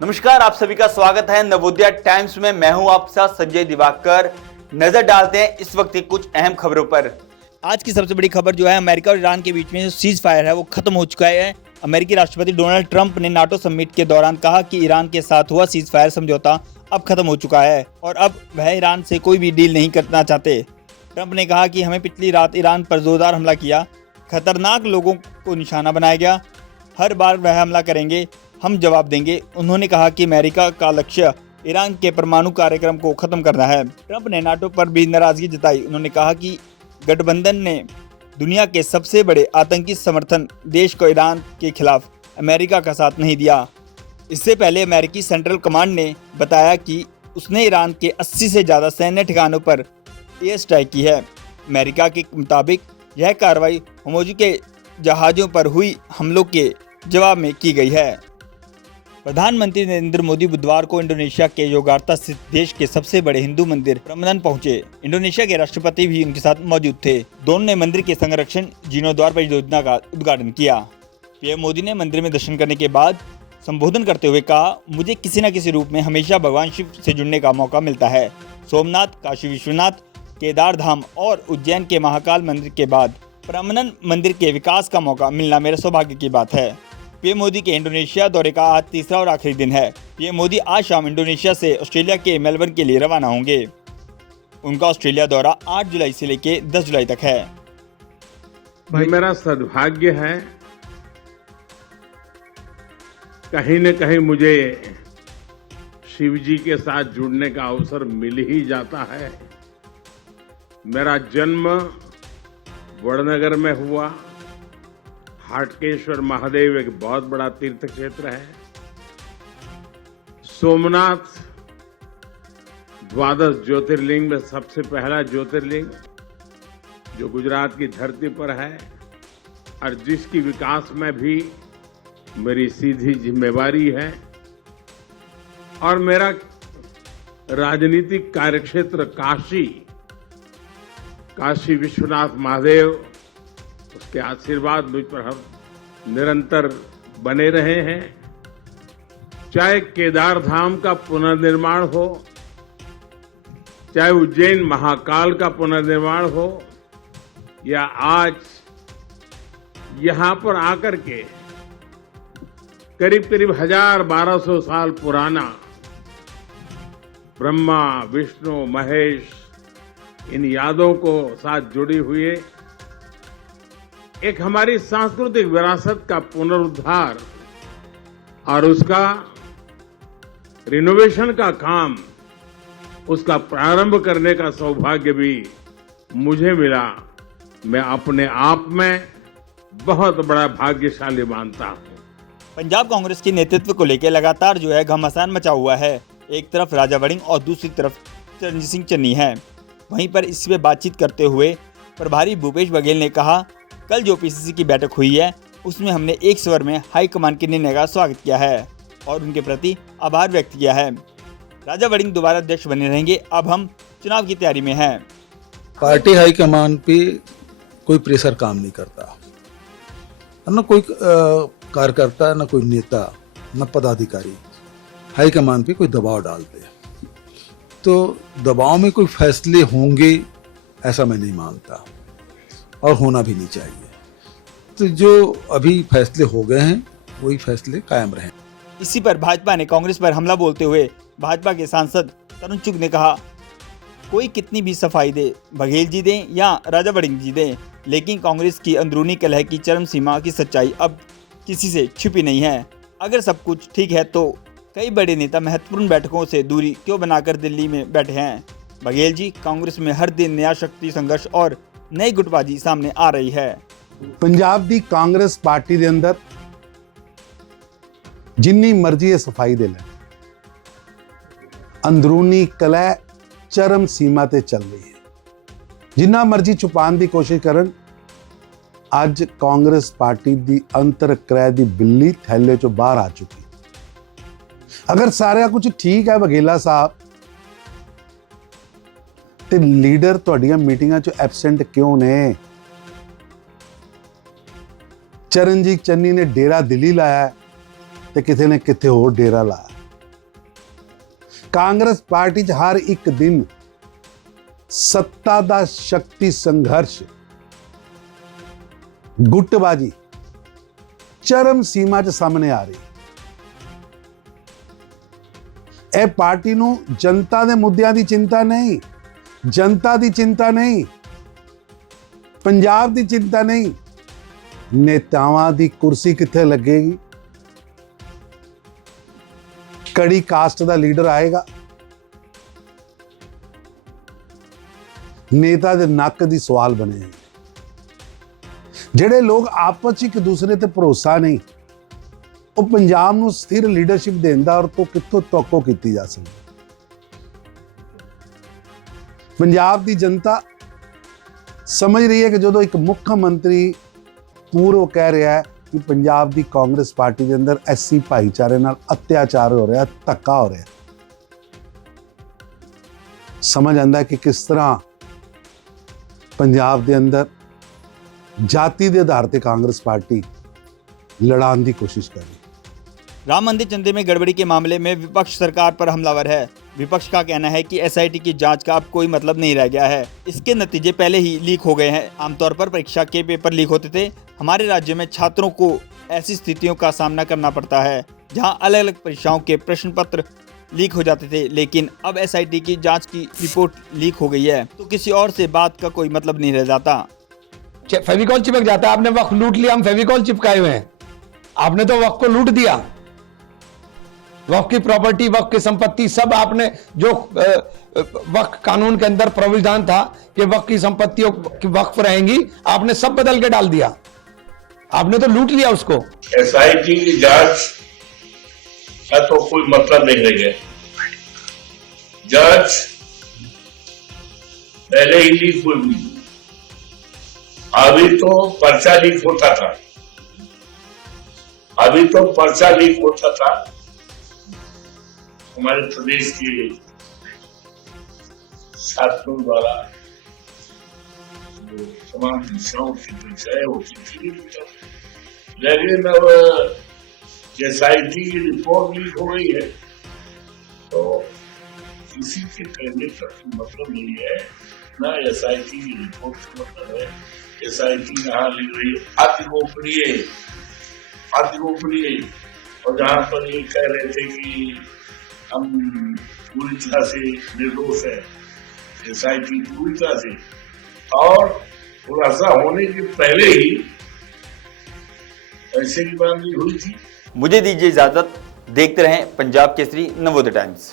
नमस्कार, आप सभी का स्वागत है नवोदय टाइम्स में। मैं हूं आपके साथ संजय दिवाकर। नजर डालते हैं इस वक्त की कुछ अहम खबरों पर। आज की सबसे बड़ी खबर जो है, अमेरिका और ईरान के बीच में जो सीज फायर है वो खत्म हो चुका है। अमेरिकी राष्ट्रपति डोनाल्ड ट्रंप ने नाटो समिट के दौरान कहा कि ईरान के साथ हुआ सीज फायर समझौता अब खत्म हो चुका है और अब वह ईरान से कोई भी डील नहीं करना चाहते। ट्रंप ने कहा कि हमें पिछली रात ईरान पर जोरदार हमला किया, खतरनाक लोगों को निशाना बनाया गया, हर बार वह हमला करेंगे, हम जवाब देंगे। उन्होंने कहा कि अमेरिका का लक्ष्य ईरान के परमाणु कार्यक्रम को खत्म करना है। ट्रंप ने नाटो पर भी नाराजगी जताई। उन्होंने कहा कि गठबंधन ने दुनिया के सबसे बड़े आतंकी समर्थन देश को ईरान के खिलाफ अमेरिका का साथ नहीं दिया। इससे पहले अमेरिकी सेंट्रल कमांड ने बताया कि उसने ईरान के 80 से ज़्यादा सैन्य ठिकानों पर एयर स्ट्राइक की है। अमेरिका के मुताबिक यह कार्रवाई होमोजी के जहाज़ों पर हुई हमलों के जवाब में की गई है। प्रधानमंत्री नरेंद्र मोदी बुधवार को इंडोनेशिया के योगार्ता स्थित देश के सबसे बड़े हिंदू मंदिर प्रमदन पहुंचे। इंडोनेशिया के राष्ट्रपति भी उनके साथ मौजूद थे। दोनों ने मंदिर के संरक्षण जीर्णोद्धार परियोजना का उद्घाटन किया। पीएम मोदी ने मंदिर में दर्शन करने के बाद संबोधन करते हुए कहा, मुझे किसी न किसी रूप में हमेशा भगवान शिव से जुड़ने का मौका मिलता है। सोमनाथ, काशी विश्वनाथ, केदार धाम और उज्जैन के महाकाल मंदिर के बाद प्रमदन मंदिर के विकास का मौका मिलना मेरे सौभाग्य की बात है। पीएम मोदी के इंडोनेशिया दौरे का आज तीसरा और आखिरी दिन है। पीएम मोदी आज शाम इंडोनेशिया से ऑस्ट्रेलिया के मेलबर्न के लिए रवाना होंगे। उनका ऑस्ट्रेलिया दौरा 8 जुलाई से लेकर 10 जुलाई तक है। मेरा सद्भाग्य है, कहीं न कहीं मुझे शिव जी के साथ जुड़ने का अवसर मिल ही जाता है। मेरा जन्म वडनगर में हुआ। हाटकेश्वर महादेव एक बहुत बड़ा तीर्थ क्षेत्र है। सोमनाथ द्वादश ज्योतिर्लिंग में सबसे पहला ज्योतिर्लिंग जो गुजरात की धरती पर है और जिसकी विकास में भी मेरी सीधी जिम्मेवारी है। और मेरा राजनीतिक कार्यक्षेत्र काशी विश्वनाथ महादेव, उसके आशीर्वाद मुझ पर हम निरंतर बने रहे हैं। चाहे केदार धाम का पुनर्निर्माण हो, चाहे उज्जैन महाकाल का पुनर्निर्माण हो, या आज यहां पर आकर के करीब 1000-1200 साल पुराना ब्रह्मा, विष्णु, महेश, इन यादों को साथ जुड़ी हुई एक हमारी सांस्कृतिक विरासत का पुनरुद्धार और उसका रिनोवेशन का काम, उसका प्रारंभ करने का सौभाग्य भी मुझे मिला। मैं अपने आप में बहुत बड़ा भाग्यशाली मानता हूं। पंजाब कांग्रेस के नेतृत्व को लेकर लगातार जो है घमासान मचा हुआ है। एक तरफ राजा वड़िंग और दूसरी तरफ चरणजीत सिंह चन्नी है। वहीं पर इस पे बातचीत करते हुए प्रभारी भूपेश बघेल ने कहा, कल जो पीसीसी की बैठक हुई है उसमें हमने एक स्वर में हाईकमान के निर्णय का स्वागत किया है और उनके प्रति आभार व्यक्त किया है। राजा वड़िंग दोबारा अध्यक्ष बने रहेंगे। अब हम चुनाव की तैयारी में हैं। पार्टी हाईकमान पे कोई प्रेशर काम नहीं करता, न कोई कार्यकर्ता, न कोई नेता, न पदाधिकारी हाईकमान पे कोई दबाव डालते। तो दबाव में कोई फैसले होंगे ऐसा मैं नहीं मानता और होना भी नहीं चाहिए। तो जो अभी फैसले हो गए हैं वही फैसले कायम रहें। इसी पर भाजपा ने कांग्रेस पर हमला बोलते हुए भाजपा के सांसद तरुण चुग ने कहा, कोई कितनी भी सफाई दे, बघेल जी दें या राजा वड़िंग जी दें, लेकिन कांग्रेस की अंदरूनी कलह की चरम सीमा की सच्चाई अब किसी से छिपी नहीं है। अगर सब कुछ ठीक है तो कई बड़े नेता महत्वपूर्ण बैठकों से दूरी क्यों बनाकर दिल्ली में बैठे हैं। बघेल जी, कांग्रेस में हर दिन नया शक्ति संघर्ष और नई गुटबाजी सामने आ रही है। पंजाब दी कांग्रेस पार्टी दे अंदर जिन्नी मर्जी है सफाई दे ले, अंदरूनी कलह चरम सीमा ते चल रही है। जिन्ना मर्जी छुपाने की कोशिश करन, अज कांग्रेस पार्टी दी अंतर क्रय दी बिल्ली थैले चो बाहर आ चुकी। अगर सारा कुछ ठीक है बघेला साहब, ते लीडर तुहाडियां मीटिंगां चो एबसेंट क्यों ने? चरणजीत चन्नी ने डेरा दिल्ली लाया ते किसी ने कितने होर डेरा लाया। ਕਾਂਗਰਸ ਪਾਰਟੀ 'ਚ ਹਰ ਇੱਕ ਦਿਨ ਸੱਤਾ ਦਾ ਸ਼ਕਤੀ ਸੰਘਰਸ਼, ਗੁੱਟਬਾਜੀ ਚਰਮ ਸੀਮਾ 'ਚ ਸਾਹਮਣੇ ਆ ਰਹੀ। ਇਹ ਪਾਰਟੀ ਨੂੰ ਜਨਤਾ ਦੇ ਮੁੱਦਿਆਂ ਦੀ ਚਿੰਤਾ ਨਹੀਂ, ਜਨਤਾ ਦੀ ਚਿੰਤਾ ਨਹੀਂ, ਪੰਜਾਬ ਦੀ ਚਿੰਤਾ ਨਹੀਂ, ਨੇਤਾਵਾਂ ਦੀ ਕੁਰਸੀ ਕਿੱਥੇ ਲੱਗੇਗੀ, ਕੜੀ ਕਾਸਟ ਦਾ ਲੀਡਰ ਆਏਗਾ, ਨੇਤਾ ਦੇ ਨੱਕ ਦੀ ਸਵਾਲ ਬਣੇ। ਜਿਹੜੇ ਲੋਕ ਆਪਸ 'ਚ ਇੱਕ ਦੂਸਰੇ ਤੇ ਭਰੋਸਾ ਨਹੀਂ, ਉਹ ਪੰਜਾਬ ਨੂੰ ਸਥਿਰ ਲੀਡਰਸ਼ਿਪ ਦੇਂਦਾ ਔਰ ਤੋਂ ਕਿੱਥੋਂ ਤੋਕੋ ਕੀਤੀ ਜਾ ਸਕਦੀ। ਪੰਜਾਬ ਦੀ ਜਨਤਾ ਸਮਝ ਰਹੀ ਹੈ ਕਿ ਜਦੋਂ ਇੱਕ ਮੁੱਖ ਮੰਤਰੀ ਪੂਰਵ ਕਹਿ ਰਿਹਾ ਹੈ ਕਿ ਪੰਜਾਬ ਦੀ ਕਾਂਗਰਸ ਪਾਰਟੀ ਦੇ ਅੰਦਰ ਐਸਸੀ ਭਾਈਚਾਰੇ ਨਾਲ ਅਤਿਆਚਾਰ ਹੋ ਰਿਹਾ, ਧੱਕਾ ਹੋ ਰਿਹਾ, ਸਮਝ ਆਉਂਦਾ ਕਿ ਕਿਸ ਤਰ੍ਹਾਂ ਪੰਜਾਬ ਦੇ ਅੰਦਰ जाति के आधार पर कांग्रेस पार्टी लड़ाने की कोशिश कर रही। राम मंदिर चंदे में गड़बड़ी के मामले में विपक्ष सरकार पर हमलावर है। विपक्ष का कहना है कि एसआईटी की जांच का अब कोई मतलब नहीं रह गया है, इसके नतीजे पहले ही लीक हो गए हैं। आमतौर पर परीक्षा के पेपर लीक होते थे। हमारे राज्य में छात्रों को ऐसी स्थितियों का सामना करना पड़ता है जहां अलग अलग परीक्षाओं के प्रश्न पत्र लीक हो जाते थे, लेकिन अब एसआईटी की जांच की रिपोर्ट लीक हो गई है तो किसी और से बात का कोई मतलब नहीं रह जाता। फेविकॉल चिपक जाता है, आपने वक्त लूट लिया, हम फेविकॉल चिपकाए हुए हैं, आपने तो वक्त को लूट दिया। वक्त की प्रॉपर्टी, वक्त की संपत्ति सब आपने, जो वक्त कानून के अंदर प्रावधान था कि वक्त की संपत्तियों की वक्त रहेंगी, आपने सब बदल के डाल दिया, आपने तो लूट लिया उसको। एसआईटी की जांच का तो कोई मतलब नहीं रह गया। जांच पहले ही लीक हुई, अभी तो पर्चा लीक होता था, अभी तो पर्चा लीक होता था। हमारे प्रदेश के छात्रों द्वारा जो तमाम विषयों की परीक्षाएं होती थी, लेकिन अब एसआईटी की रिपोर्ट लीक हो गई है तो किसी के कहने का मतलब नहीं है, ना एसआईटी की रिपोर्ट का मतलब है। एसआईटी यहाँ लिख रही है अति गोपनीय, और जहाँ पर ये कह रहे थे कि हम पूरी तरह से निर्दोष है, एसआईटी पूरी तरह से, और खुलासा होने के पहले ही ऐसे की बात नहीं हुई थी। मुझे दीजिए इजाजत, देखते रहें पंजाब केसरी नवोदय टाइम्स।